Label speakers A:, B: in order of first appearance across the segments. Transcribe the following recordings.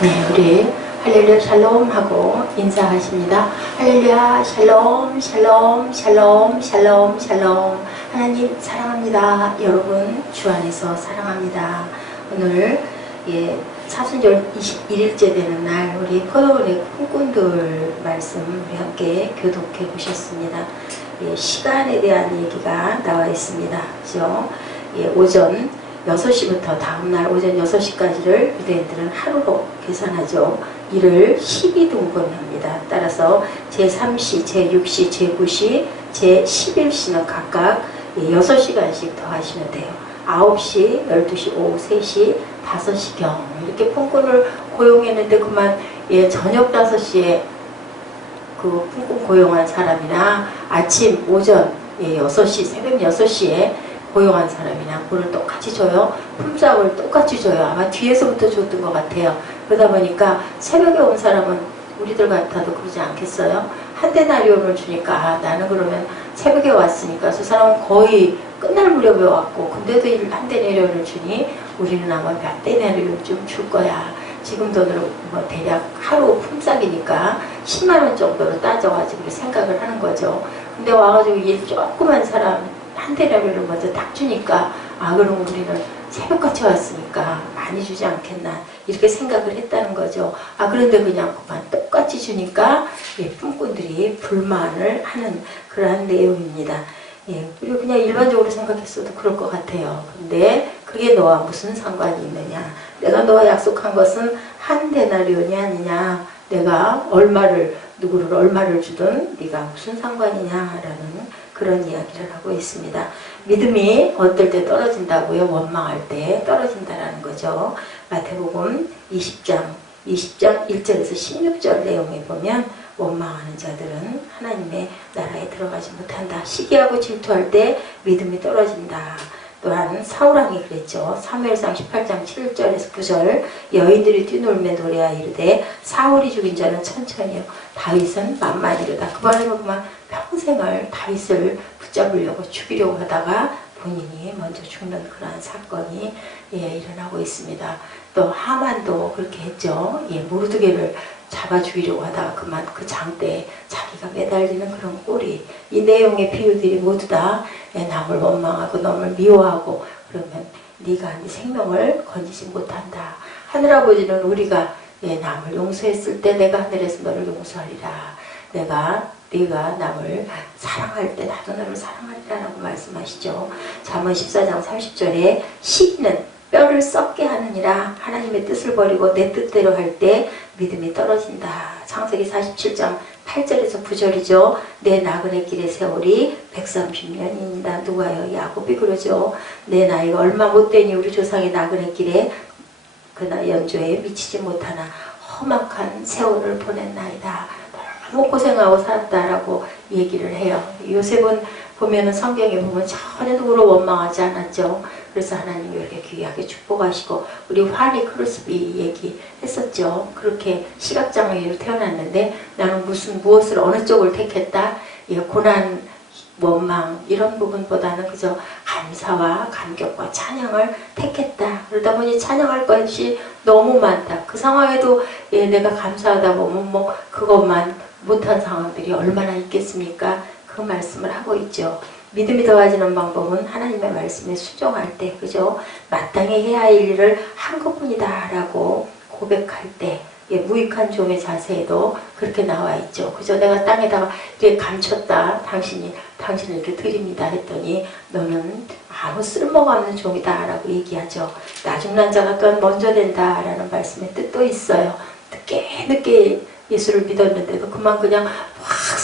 A: 네, 우리 할렐루야 샬롬 하고 인사하십니다. 할렐루야 샬롬 샬롬 샬롬 샬롬 샬롬 하나님 사랑합니다. 여러분 주 안에서 사랑합니다. 오늘 예, 사순절 21일째 되는 날 우리 포도원의 꿈꾼들 말씀 함께 교독해 보셨습니다. 예, 시간에 대한 얘기가 나와 있습니다. 그죠? 예, 오전 6시부터 다음날 오전 6시까지를 유대인들은 하루로 계산하죠. 이를 12등분합니다. 따라서 제3시, 제6시, 제9시, 제11시는 각각 6시간씩 더 하시면 돼요. 9시, 12시, 오후 3시, 5시경 이렇게 품꾼을 고용했는데 그만 예, 저녁 5시에 그 품꾼 고용한 사람이나 아침, 오전 예, 6시, 새벽 6시에 고용한 사람이나 그걸 똑같이 줘요. 품삯을 똑같이 줘요. 아마 뒤에서부터 줬던 것 같아요. 그러다 보니까 새벽에 온 사람은 우리들 같아도 그러지 않겠어요? 한 대나리온을 주니까 아, 나는 그러면 새벽에 왔으니까 저 사람은 거의 끝날 무렵에 왔고 근데도 한 대나리온을 주니 우리는 아마 몇 대나리온 좀줄 거야. 지금 돈으로 뭐 대략 하루 품삯이니까 10만 원 정도로 따져가지고 생각을 하는 거죠. 근데 와가지고 일 조그만 사람 한 대라리를 먼저 딱 주니까 아 그럼 우리는 새벽같이 왔으니까 많이 주지 않겠나 이렇게 생각을 했다는 거죠. 아 그런데 그냥 그만 똑같이 주니까 예, 품꾼들이 불만을 하는 그러한 내용입니다. 예, 그리고 그냥 일반적으로 생각했어도 그럴 것 같아요. 근데 그게 너와 무슨 상관이 있느냐? 내가 너와 약속한 것은 한 데나리온이 아니냐? 내가 얼마를 누구를 얼마를 주든 네가 무슨 상관이냐라는 그런 이야기를 하고 있습니다. 믿음이 어떨 때 떨어진다고요? 원망할 때 떨어진다라는 거죠. 마태복음 20장 20장 1절에서 16절 내용에 보면 원망하는 자들은 하나님의 나라에 들어가지 못한다. 시기하고 질투할 때 믿음이 떨어진다. 또한 사울왕이 그랬죠. 사무엘상 18장 7절에서 9절 여인들이 뛰놀며 노래하 이르되 사울이 죽인 자는 천천히요 다윗은 만만이로다. 그 말을 보면 평생을 다윗을 붙잡으려고 죽이려고 하다가 본인이 먼저 죽는 그러한 사건이 예, 일어나고 있습니다. 또 하만도 그렇게 했죠. 예, 모르드게를 잡아 죽이려고 하다가 그만 그 장대에 자기가 매달리는 그런 꼴이 이 내용의 비유들이 모두 다 예, 남을 원망하고 남을 미워하고 그러면 네가 네 생명을 건지지 못한다. 하늘아버지는 우리가 예, 남을 용서했을 때 내가 하늘에서 너를 용서하리라. 내가 네가 남을 사랑할 때 나도 너를 사랑하리라라고 말씀하시죠. 잠언 14장 30절에 시기는 뼈를 썩게 하느니라 하나님의 뜻을 버리고 내 뜻대로 할 때 믿음이 떨어진다. 창세기 47장 8절에서 9절이죠. 내 나그네 길의 세월이 130년이다. 누가요? 야곱이 그러죠. 내 나이가 얼마 못되니 우리 조상의 나그네 길에 그나 연조에 미치지 못하나 험악한 세월을 보냈나이다. 너무 고생하고 살았다라고 얘기를 해요. 요셉은 보면은 성경에 보면 전혀 누구를 원망하지 않았죠. 그래서 하나님이 이렇게 귀하게 축복하시고 우리 환희 크루스비 얘기했었죠. 그렇게 시각장애로 태어났는데 나는 무슨 무엇을 어느 쪽을 택했다. 예, 고난, 원망 이런 부분보다는 그저 감사와 감격과 찬양을 택했다. 그러다 보니 찬양할 것이 너무 많다. 그 상황에도 예, 내가 감사하다 보면 뭐 그것만 못한 상황들이 얼마나 있겠습니까? 그 말씀을 하고 있죠. 믿음이 더해지는 방법은 하나님의 말씀에 수정할 때, 그죠? 마땅히 해야 할 일을 한 것뿐이다 라고 고백할 때, 예, 무익한 종의 자세에도 그렇게 나와 있죠. 그죠? 내가 땅에다가 이렇게 감췄다. 당신이, 당신을 이렇게 드립니다. 했더니, 너는 아무 쓸모가 없는 종이다 라고 얘기하죠. 나중난 자가 또한 먼저 된다 라는 말씀의 뜻도 있어요. 늦게, 늦게 예수를 믿었는데도 그만 그냥 확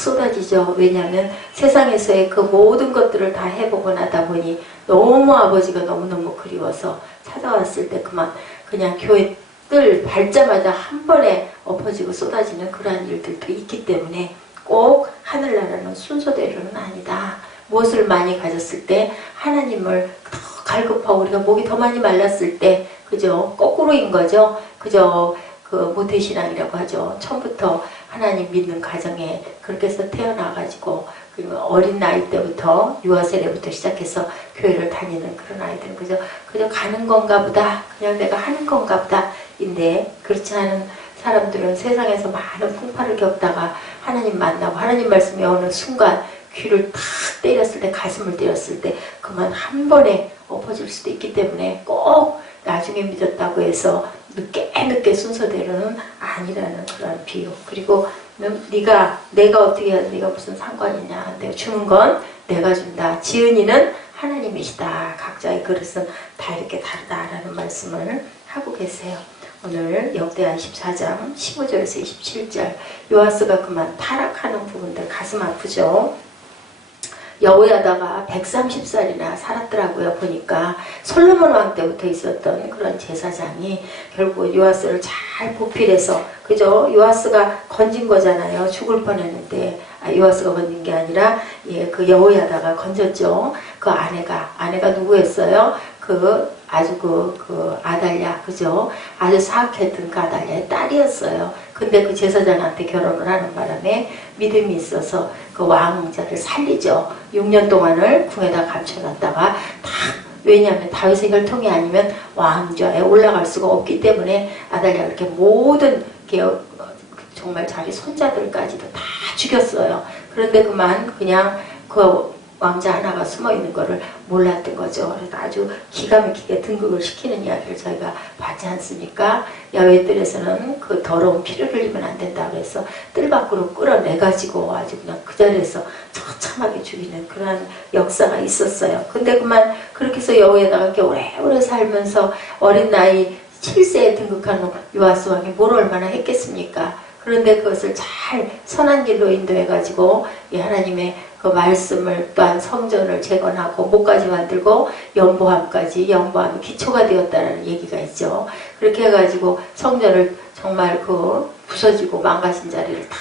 A: 쏟아지죠. 왜냐하면 세상에서의 그 모든 것들을 다 해보고 나다 보니 너무 아버지가 너무너무 그리워서 찾아왔을 때 그만 그냥 교회 뜰 밟자마자 한 번에 엎어지고 쏟아지는 그러한 일들도 있기 때문에 꼭 하늘나라는 순서대로는 아니다. 무엇을 많이 가졌을 때 하나님을 더 갈급하고 우리가 목이 더 많이 말랐을 때 그죠 거꾸로인 거죠. 그죠 그 모태신앙이라고 하죠. 처음부터 하나님 믿는 가정에 그렇게 해서 태어나가지고 그리고 어린 나이 때부터 유아세례부터 시작해서 교회를 다니는 그런 아이들은 그저 그저 가는 건가 보다 그냥 내가 하는 건가 보다인데 그렇지 않은 사람들은 세상에서 많은 풍파를 겪다가 하나님 만나고 하나님 말씀이 어느 순간 귀를 탁 때렸을 때 가슴을 때렸을 때 그만 한 번에 엎어질 수도 있기 때문에 꼭 나중에 믿었다고 해서 늦게 늦게 순서대로는 아니라는 그런 비유. 그리고 너- 네가 내가 어떻게 해야 네가 무슨 상관이냐? 내가 주는 건 내가 준다. 지은이는 하나님이시다. 각자의 그릇은 다 이렇게 다르다라는 말씀을 하고 계세요. 오늘 역대하 14장 15절에서 27절. 요아스가 그만 타락하는 부분들 가슴 아프죠 여호야다가 130살이나 살았더라고요 보니까. 솔로몬 왕 때부터 있었던 그런 제사장이 결국 요아스를 잘 보필해서 그죠? 요아스가 건진 거잖아요 죽을 뻔했는데. 아, 요아스가 건진 게 아니라 예, 그 여호야다가 건졌죠. 그 아내가. 아내가 누구였어요? 그 아주 그, 그 아달랴 그죠? 아주 사악했던 그 아달랴의 딸이었어요. 근데 그 제사장한테 결혼을 하는 바람에 믿음이 있어서 그 왕자를 살리죠 6년 동안을 궁에다 감춰놨다가 다 왜냐하면 다윗의 혈통이 아니면 왕좌에 올라갈 수가 없기 때문에 아달랴가 이렇게 모든 게 어, 정말 자기 손자들까지도 다 죽였어요. 그런데 그만 그냥 그 왕자 하나가 숨어 있는 거를 몰랐던 거죠. 그래서 아주 기가 막히게 등극을 시키는 이야기를 저희가 받지 않습니까? 야외 뜰에서는 그 더러운 피를 흘리면 안 된다고 해서 뜰 밖으로 끌어내가지고 아주 그냥 그 자리에서 처참하게 죽이는 그런 역사가 있었어요. 근데 그만 그렇게 해서 여우에다가 이렇게 오래오래 살면서 어린 나이 7세에 등극한 요아스 왕이 뭘 얼마나 했겠습니까? 그런데 그것을 잘 선한 길로 인도해가지고 이 하나님의 그 말씀을 또한 성전을 재건하고 목까지 만들고 연보함까지 연보함이 기초가 되었다는 얘기가 있죠. 그렇게 해가지고 성전을 정말 그 부서지고 망가진 자리를 다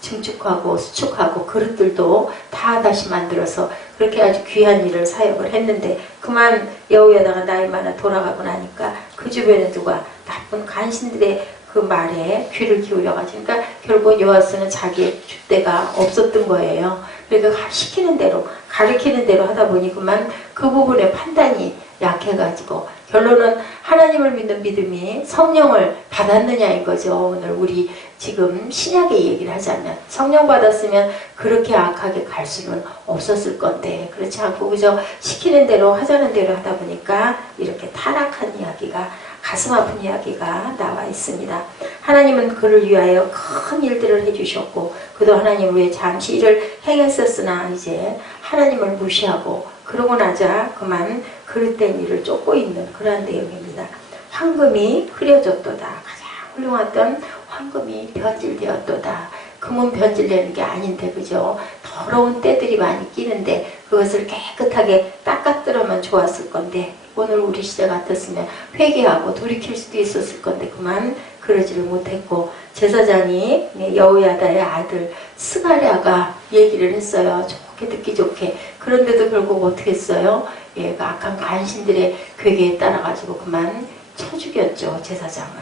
A: 증축하고 수축하고 그릇들도 다 다시 만들어서 그렇게 아주 귀한 일을 사역을 했는데 그만 여우에다가 나이 많아 돌아가고 나니까 그 주변에 누가 나쁜 간신들의 그 말에 귀를 기울여가지고 그러니까 결국 요아스는 자기의 줏대가 없었던 거예요. 그러니까 시키는 대로 가르치는 대로 하다 보니 그만 그 부분의 판단이 약해가지고 결론은 하나님을 믿는 믿음이 성령을 받았느냐인 거죠. 오늘 우리 지금 신약의 얘기를 하자면 성령 받았으면 그렇게 악하게 갈 수는 없었을 건데 그렇지 않고 그저 시키는 대로 하자는 대로 하다 보니까 이렇게 타락한 이야기가 가슴 아픈 이야기가 나와 있습니다. 하나님은 그를 위하여 큰 일들을 해주셨고 그도 하나님 위해 잠시 일을 행했었으나 이제 하나님을 무시하고 그러고 나자 그만 그릇된 일을 쫓고 있는 그러한 내용입니다. 황금이 흐려졌도다. 가장 훌륭했던 황금이 변질되었도다. 금은 변질되는 게 아닌데 그죠? 더러운 때들이 많이 끼는데 그것을 깨끗하게 닦았더라면 좋았을 건데 오늘 우리 시대 같았으면 회개하고 돌이킬 수도 있었을 건데 그만 그러지를 못했고 제사장이 여우야다의 아들 스가랴가 얘기를 했어요. 좋게 듣기 좋게. 그런데도 결국 어떻게 했어요? 예, 그 악한 간신들의 괴계에 따라가지고 그만 쳐 죽였죠 제사장을.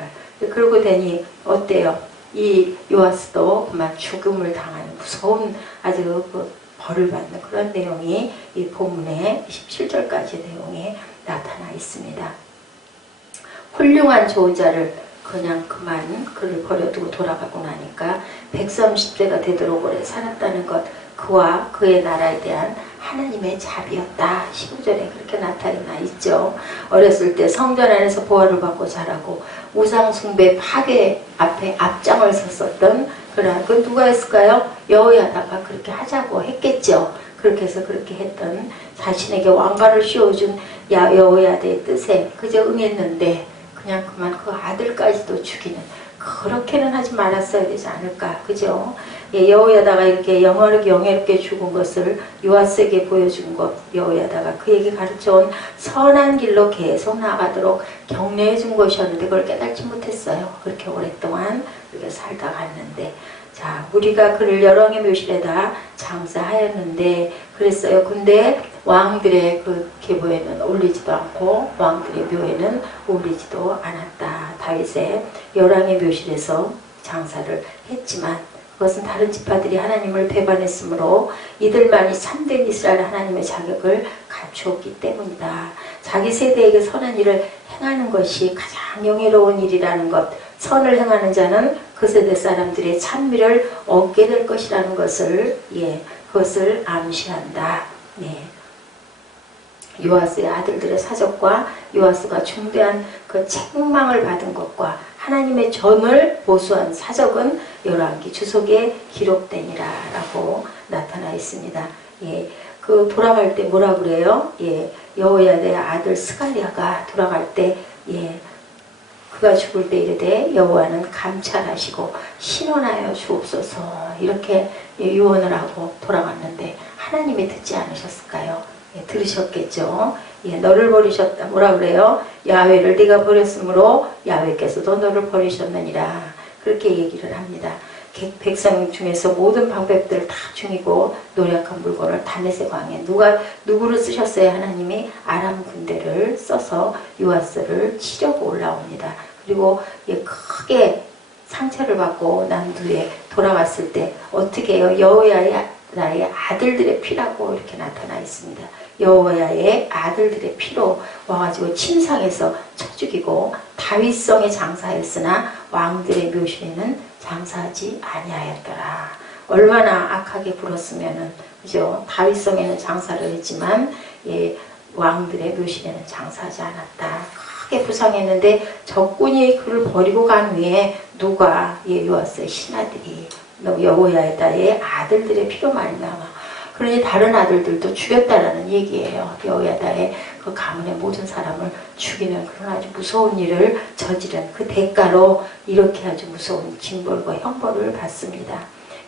A: 그러고 되니 어때요? 이 요아스도 그만 죽음을 당하는 무서운 아주 그 벌을 받는 그런 내용이 이 본문의 17절까지 내용에 나타나 있습니다. 훌륭한 좋은 자를 그냥 그만 그를 버려두고 돌아가고 나니까 130세가 되도록 오래 살았다는 것 그와 그의 나라에 대한 하나님의 자비였다. 15절에 그렇게 나타나 있죠. 어렸을 때 성전 안에서 보호를 받고 자라고 우상 숭배 파괴 앞에 앞장을 섰었던 그런 그 누가 했을까요? 여호야다가 그렇게 하자고 했겠죠. 그렇게 해서 그렇게 했던 자신에게 왕가를 씌워준 야 여호야다의 뜻에 그저 응했는데 그냥 그만 그 아들까지도 죽이는 그렇게는 하지 말았어야 되지 않을까 그죠? 예, 여호야다가 이렇게 영화롭게 영예롭게 죽은 것을 요아스에게 보여준 것 여호야다가 그에게 가르쳐온 선한 길로 계속 나가도록 격려해 준 것이었는데 그걸 깨닫지 못했어요. 그렇게 오랫동안 그렇게 살다 갔는데 자 우리가 그를 여왕의 묘실에다 장사하였는데 그랬어요. 근데 왕들의 그 계보에는 올리지도 않고 왕들의 묘에는 올리지도 않았다. 다윗의 열왕의 묘실에서 장사를 했지만 그것은 다른 지파들이 하나님을 배반했으므로 이들만이 참된 이스라엘 하나님의 자격을 갖추었기 때문이다. 자기 세대에게 선한 일을 행하는 것이 가장 영예로운 일이라는 것, 선을 행하는 자는 그 세대 사람들의 찬미를 얻게 될 것이라는 것을 예, 그것을 암시한다. 예. 요아스의 아들들의 사적과 요아스가 중대한 그 책망을 받은 것과 하나님의 점을 보수한 사적은 열왕기 주석에 기록되니라라고 나타나 있습니다. 예, 그 돌아갈 때 뭐라 그래요? 예, 여호야의 아들 스가리아가 돌아갈 때 예, 그가 죽을 때 이르되 여호와는 감찰하시고 신원하여 주옵소서 이렇게 예, 유언을 하고 돌아갔는데 하나님이 듣지 않으셨을까요? 예, 들으셨겠죠. 예, 너를 버리셨다. 뭐라 그래요? 야훼를 네가 버렸으므로 야훼께서도 너를 버리셨느니라. 그렇게 얘기를 합니다. 객- 백성 중에서 모든 방법들을 다 중이고 노력한 물건을 다메섹 왕에 누가 누구를 쓰셨어요? 하나님이 아람 군대를 써서 요아스를 치려고 올라옵니다. 그리고 예, 크게 상처를 받고 난 뒤에 돌아왔을 때 어떻게 해요? 여호야의 나의 아들들의 피라고 이렇게 나타나 있습니다. 여호야의 아들들의 피로 와가지고 침상에서 쳐 죽이고 다윗성에 장사했으나 왕들의 묘실에는 장사하지 아니하였더라. 얼마나 악하게 굴었으면은 그죠? 다윗성에는 장사를 했지만 예, 왕들의 묘실에는 장사하지 않았다. 크게 부상했는데 적군이 그를 버리고 간 후에 누가 예, 요았어요 신하들이 여호야다의 아들들의 피로 말미암아 그러니 다른 아들들도 죽였다라는 얘기예요. 여호야다의 그 가문의 모든 사람을 죽이는 그런 아주 무서운 일을 저지른 그 대가로 이렇게 아주 무서운 징벌과 형벌을 받습니다.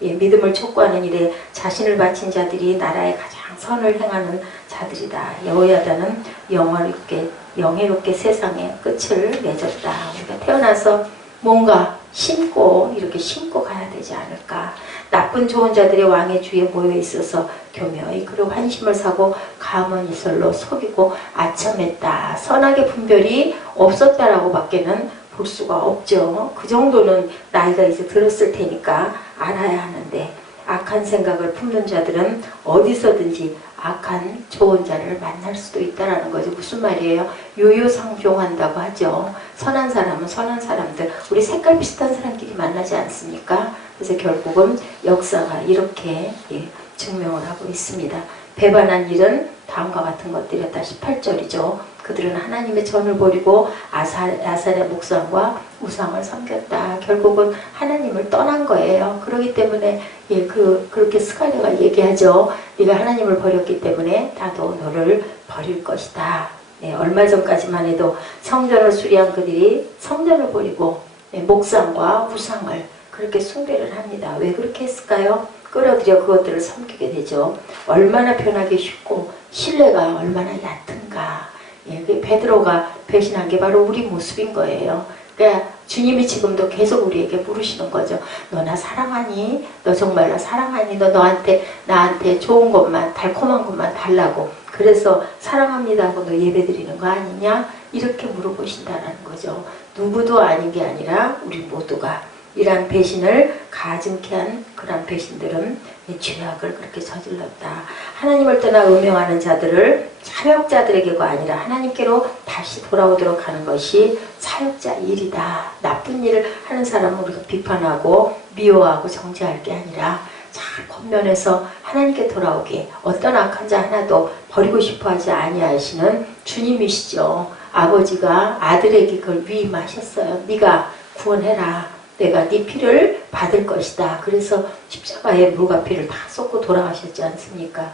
A: 예, 믿음을 촉구하는 일에 자신을 바친 자들이 나라의 가장 선을 행하는 자들이다. 여호야다는 영화롭게 영예롭게 세상의 끝을 맺었다. 우리가 태어나서 뭔가 심고 이렇게 심고 가야 되지 않을까. 나쁜 좋은 자들이 왕의 주위에 모여 있어서 교묘히 그를 환심을 사고 가문 이설로 속이고 아첨했다. 선악의 분별이 없었다라고 밖에는 볼 수가 없죠. 그 정도는 나이가 이제 들었을 테니까 알아야 하는데 악한 생각을 품는 자들은 어디서든지 악한 좋은 자를 만날 수도 있다라는 거죠. 무슨 말이에요? 요요상종한다고 하죠. 선한 사람은 선한 사람들, 우리 색깔 비슷한 사람끼리 만나지 않습니까? 그래서 결국은 역사가 이렇게 예, 증명을 하고 있습니다. 배반한 일은 다음과 같은 것들이었다. 18절이죠. 그들은 하나님의 전을 버리고 아살, 아살의 목상과 우상을 섬겼다. 결국은 하나님을 떠난 거예요. 그렇기 때문에 예, 그 그렇게 스가랴가 얘기하죠. 네가 하나님을 버렸기 때문에 나도 너를 버릴 것이다. 네, 얼마 전까지만 해도 성전을 수리한 그들이 성전을 버리고 네, 목상과 우상을 그렇게 숭배를 합니다. 왜 그렇게 했을까요? 끌어들여 그것들을 섬기게 되죠. 얼마나 변하기 쉽고 신뢰가 얼마나 얕은가. 예, 그 베드로가 배신한 게 바로 우리 모습인 거예요. 그러니까 주님이 지금도 계속 우리에게 물으시는 거죠. 너 나 사랑하니? 너 정말 나 사랑하니? 너 너한테 나한테 좋은 것만 달콤한 것만 달라고. 그래서 사랑합니다 하고 너 예배 드리는 거 아니냐? 이렇게 물어보신다는 거죠. 누구도 아닌 게 아니라 우리 모두가 이러한 배신을 가증케 한 그러한 배신들은 이 죄악을 그렇게 저질렀다. 하나님을 떠나 음행하는 자들을 사역자들에게가 아니라 하나님께로 다시 돌아오도록 하는 것이 사역자 일이다. 나쁜 일을 하는 사람은 우리가 비판하고 미워하고 정죄할 게 아니라 잘 겉면에서 하나님께 돌아오게 어떤 악한 자 하나도 버리고 싶어 하지 아니하시는 주님이시죠. 아버지가 아들에게 그걸 위임하셨어요. 네가 구원해라. 내가 네 피를 받을 것이다. 그래서 십자가에 물과 피를 다 쏟고 돌아가셨지 않습니까?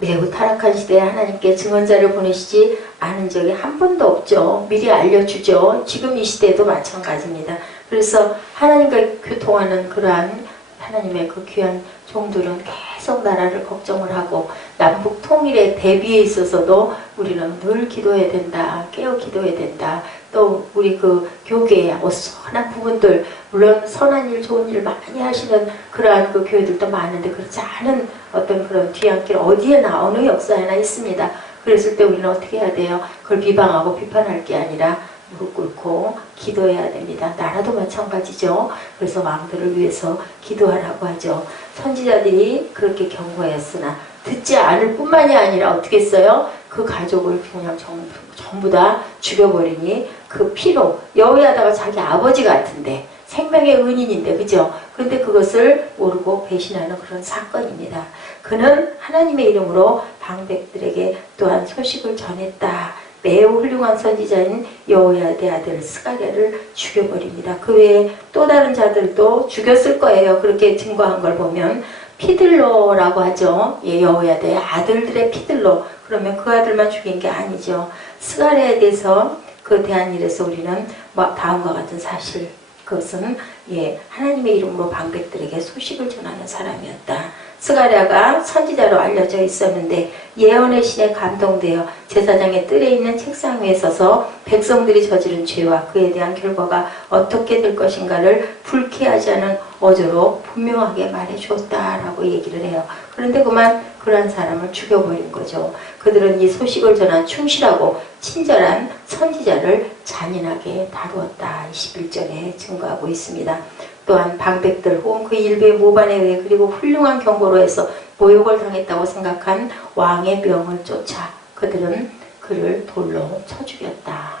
A: 매우 타락한 시대에 하나님께 증언자를 보내시지 않은 적이 한 번도 없죠. 미리 알려주죠. 지금 이 시대에도 마찬가지입니다. 그래서 하나님과 교통하는 그러한 하나님의 그 귀한 종들은 계속 나라를 걱정을 하고 남북 통일의 대비에 있어서도 우리는 늘 기도해야 된다. 깨어 기도해야 된다. 또 우리 그 교계의 어선한 부분들 물론 선한 일 좋은 일 많이 하시는 그러한 그 교회들도 많은데 그렇지 않은 어떤 그런 뒤안길 어디에나 어느 역사에나 있습니다. 그랬을 때 우리는 어떻게 해야 돼요? 그걸 비방하고 비판할 게 아니라 무릎 꿇고 기도해야 됩니다. 나라도 마찬가지죠. 그래서 왕들을 위해서 기도하라고 하죠. 선지자들이 그렇게 경고했으나 듣지 않을 뿐만이 아니라 어떻게 했어요? 그 가족을 그냥 전부, 전부 다 죽여버리니 그 피로 여호야다가 자기 아버지 같은데 생명의 은인인데 그죠? 근데 그것을 모르고 배신하는 그런 사건입니다. 그는 하나님의 이름으로 방백들에게 또한 소식을 전했다. 매우 훌륭한 선지자인 여호야의 아들 스가랴를 죽여버립니다. 그 외에 또 다른 자들도 죽였을 거예요. 그렇게 증거한 걸 보면 피들로라고 하죠. 예, 여호야의 아들들의 피들로. 그러면 그 아들만 죽인 게 아니죠. 스가랴에 대해서 그 대한 일에서 우리는 뭐 다음과 같은 사실 그것은 예, 하나님의 이름으로 방백들에게 소식을 전하는 사람이었다. 스가랴가 선지자로 알려져 있었는데 예언의 신에 감동되어 제사장의 뜰에 있는 책상 위에 서서 백성들이 저지른 죄와 그에 대한 결과가 어떻게 될 것인가를 불쾌하지 않은 어조로 분명하게 말해 주었다라고 얘기를 해요. 그런데 그만 그러한 사람을 죽여버린 거죠. 그들은 이 소식을 전한 충실하고 친절한 선지자를 잔인하게 다루었다. 21절에 증거하고 있습니다. 또한 방백들 혹은 그 일부의 모반에 의해 그리고 훌륭한 경고로 해서 모욕을 당했다고 생각한 왕의 명을 쫓아 그들은 그를 돌로 쳐 죽였다.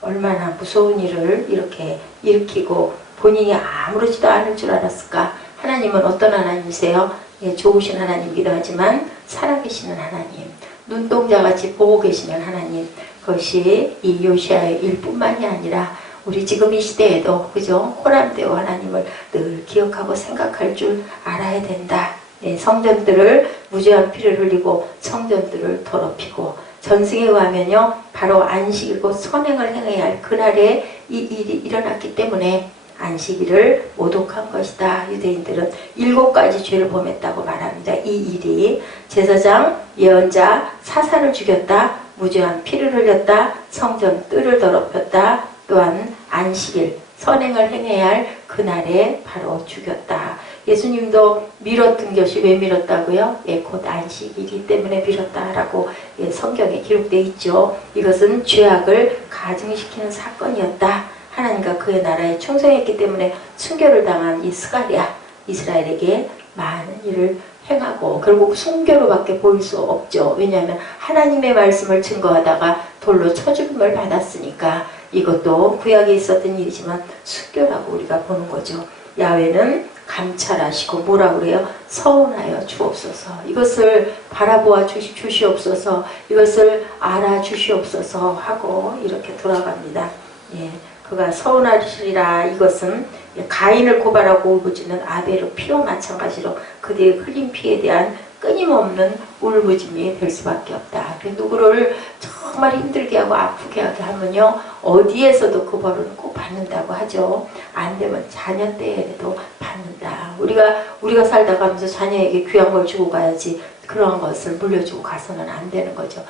A: 얼마나 무서운 일을 이렇게 일으키고 본인이 아무렇지도 않을 줄 알았을까? 하나님은 어떤 하나님이세요? 예, 좋으신 하나님이기도 하지만 살아계시는 하나님, 눈동자같이 보고 계시는 하나님, 그것이 이 요시아의 일뿐만이 아니라 우리 지금 이 시대에도 그죠? 호람되어 하나님을 늘 기억하고 생각할 줄 알아야 된다. 예, 성전들을 무죄한 피를 흘리고 성전들을 더럽히고 전승에 의하면요 바로 안식이고 선행을 행해야 할 그날에 이 일이 일어났기 때문에 안식일을 모독한 것이다. 유대인들은 일곱 가지 죄를 범했다고 말합니다. 이 일이 제사장, 예언자, 사사를 죽였다. 무죄한 피를 흘렸다. 성전 뜰을 더럽혔다. 또한 안식일, 선행을 행해야 할 그날에 바로 죽였다. 예수님도 밀었던 것이 왜 밀었다고요? 예, 곧 안식이기 때문에 밀었다라고 예, 성경에 기록되어 있죠. 이것은 죄악을 가증시키는 사건이었다. 하나님과 그의 나라에 충성했기 때문에 순교를 당한 이 스가랴 이스라엘에게 많은 일을 행하고 결국 순교로밖에 보일 수 없죠. 왜냐하면 하나님의 말씀을 증거하다가 돌로 쳐죽음을 받았으니까 이것도 구약에 있었던 일이지만 순교라고 우리가 보는 거죠. 야훼는 감찰하시고 뭐라 그래요? 서운하여 주옵소서. 이것을 바라보아 주시, 주시옵소서. 이것을 알아 주시옵소서 하고 이렇게 돌아갑니다. 예. 그가 서운하시리라 이것은 가인을 고발하고 울부짖는 아벨의 피와 마찬가지로 그들의 흘린 피에 대한 끊임없는 울부짖음이 될 수밖에 없다. 그 누구를 정말 힘들게 하고 아프게 하면요 어디에서도 그 벌은 꼭 받는다고 하죠. 안 되면 자녀 때에도 받는다. 우리가 우리가 살다 가면서 자녀에게 귀한 걸 주고 가야지 그런 것을 물려주고 가서는 안 되는 거죠.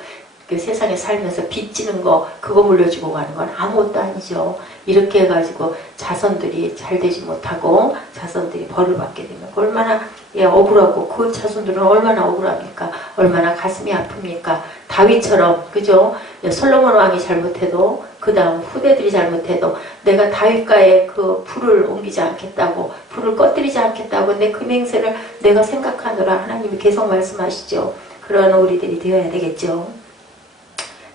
A: 그 세상에 살면서 빚지는 거 그거 물려주고 가는 건 아무것도 아니죠. 이렇게 해가지고 자손들이 잘 되지 못하고 자손들이 벌을 받게 되면 얼마나 예, 억울하고 그 자손들은 얼마나 억울합니까? 얼마나 가슴이 아픕니까? 다윗처럼 그죠? 예, 솔로몬 왕이 잘못해도 그 다음 후대들이 잘못해도 내가 다윗가에 그 불을 옮기지 않겠다고 불을 꺼뜨리지 않겠다고 내 금행세를 내가 생각하노라 하나님이 계속 말씀하시죠. 그런 우리들이 되어야 되겠죠.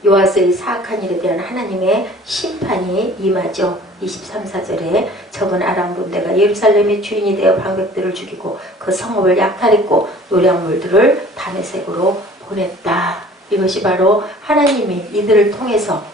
A: 요아스의 사악한 일에 대한 하나님의 심판이 임하죠. 23, 4절에 적은 아람 군대가 예루살렘의 주인이 되어 방백들을 죽이고 그 성읍을 약탈했고 노량물들을 다메색으로 보냈다. 이것이 바로 하나님이 이들을 통해서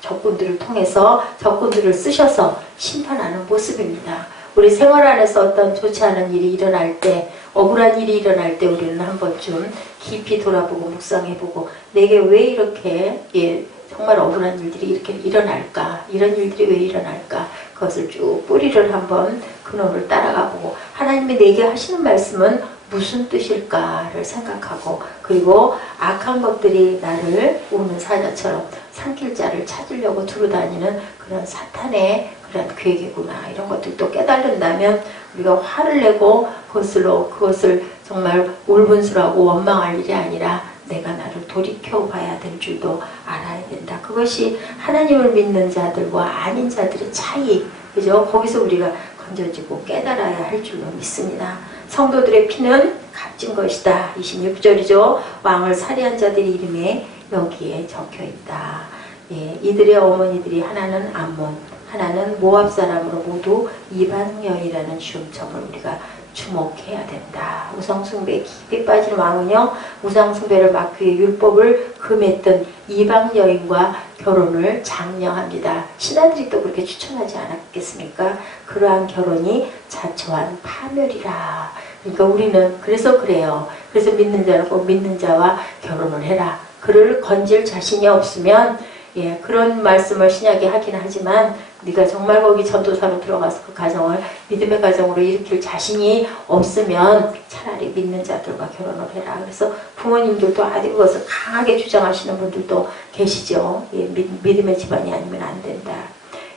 A: 적군들을 통해서 적군들을 쓰셔서 심판하는 모습입니다. 우리 생활 안에서 어떤 좋지 않은 일이 일어날 때, 억울한 일이 일어날 때 우리는 한 번쯤 깊이 돌아보고 묵상해보고 내게 왜 이렇게 예, 정말 억울한 일들이 이렇게 일어날까? 이런 일들이 왜 일어날까? 그것을 쭉 뿌리를 한번 근원을 따라가보고 하나님이 내게 하시는 말씀은 무슨 뜻일까를 생각하고 그리고 악한 것들이 나를 오는 사자처럼 삼킬 자를 찾으려고 두루 다니는 그런 사탄의 그런 계획이구나 이런 것들도 깨달는다면 우리가 화를 내고 그것으로 그것을 정말 울분스러워하고 원망할 일이 아니라 내가 나를 돌이켜 봐야 될 줄도 알아야 된다. 그것이 하나님을 믿는 자들과 아닌 자들의 차이. 그죠? 거기서 우리가 건져지고 깨달아야 할 줄로 믿습니다. 성도들의 피는 값진 것이다. 26절이죠. 왕을 살해한 자들의 이름에 여기에 적혀 있다. 예, 이들의 어머니들이 하나는 암몬, 하나는 모압 사람으로 모두 이방여이라는 시험점을 우리가 주목해야 된다. 우상숭배에 깊이 빠진 왕은요, 우상숭배를 막기 위해 율법을 금했던 이방 여인과 결혼을 장려합니다. 신하들이 또 그렇게 추천하지 않았겠습니까? 그러한 결혼이 자초한 파멸이라. 그러니까 우리는 그래서 그래요. 그래서 믿는 자는 꼭 믿는 자와 결혼을 해라. 그를 건질 자신이 없으면 예, 그런 말씀을 신약에 하긴 하지만 네가 정말 거기 전도사로 들어가서 그 가정을 믿음의 가정으로 일으킬 자신이 없으면 차라리 믿는 자들과 결혼을 해라. 그래서 부모님들도 아직 그것을 강하게 주장하시는 분들도 계시죠. 예, 믿, 믿음의 집안이 아니면 안 된다.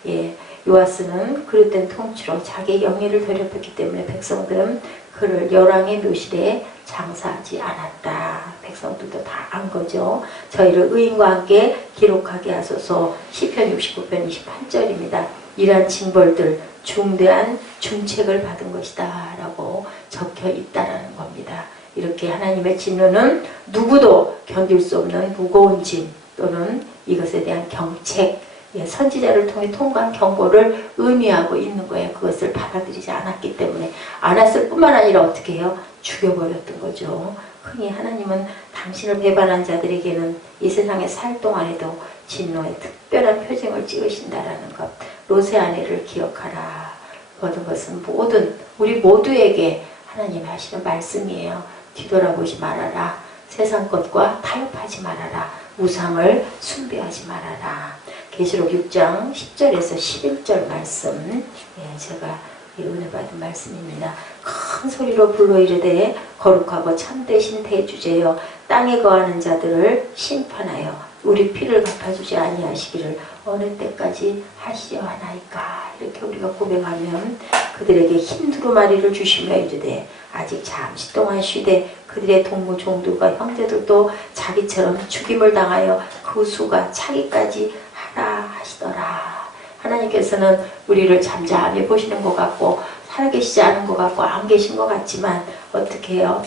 A: 예, 요아스는 그릇된 통치로 자기의 영예를 더럽혔기 때문에 백성들은 그를 열왕의 묘실에 장사하지 않았다. 백성들도 다 안 거죠. 저희를 의인과 함께 기록하게 하소서. 시편 69편 28절입니다. 이러한 징벌들 중대한 중책을 받은 것이다 라고 적혀 있다라는 겁니다. 이렇게 하나님의 진노는 누구도 견딜 수 없는 무거운 짐 또는 이것에 대한 경책 예, 선지자를 통해 통과한 경고를 의미하고 있는 거예요. 그것을 받아들이지 않았기 때문에 않았을 뿐만 아니라 어떻게 해요? 죽여버렸던 거죠. 흔히 하나님은 당신을 배반한 자들에게는 이 세상에 살 동안에도 진노의 특별한 표징을 찍으신다라는 것. 롯의 아내를 기억하라. 모든 것은 모든 우리 모두에게 하나님이 하시는 말씀이에요. 뒤돌아보지 말아라. 세상 것과 타협하지 말아라. 우상을 숭배하지 말아라. 계시록 6장 10절에서 11절 말씀 예, 제가 이 은혜 받은 말씀입니다. 큰 소리로 불러 이르되 거룩하고 참되신 대주제여 땅에 거하는 자들을 심판하여 우리 피를 갚아주지 아니하시기를 어느 때까지 하시려 하나이까 이렇게 우리가 고백하면 그들에게 흰 두루마리를 주시며 이르되 아직 잠시 동안 쉬되 그들의 동무 종들과 형제들도 자기처럼 죽임을 당하여 그 수가 차기까지 하라 하시더라. 하나님께서는 우리를 잠잠히 보시는 것 같고 살아계시지 않은 것 같고 안 계신 것 같지만 어떻게 해요?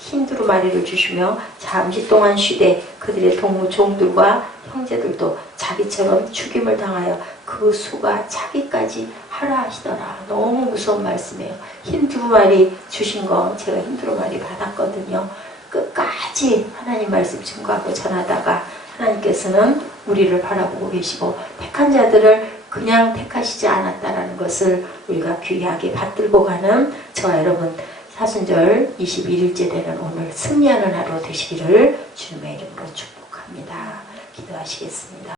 A: 흰 두루마리를 주시며 잠시 동안 쉬되 그들의 동무 종들과 형제들도 자기처럼 죽임을 당하여 그 수가 차기까지 하라 하시더라. 너무 무서운 말씀이에요. 흰 두루마리 주신 거 제가 흰 두루마리 받았거든요. 끝까지 하나님 말씀 증거하고 전하다가 하나님께서는 우리를 바라보고 계시고 택한 자들을 그냥 택하시지 않았다라는 것을 우리가 귀하게 받들고 가는 저와 여러분 사순절 21일째 되는 오늘 승리하는 하루 되시기를 주님의 이름으로 축복합니다. 기도하시겠습니다.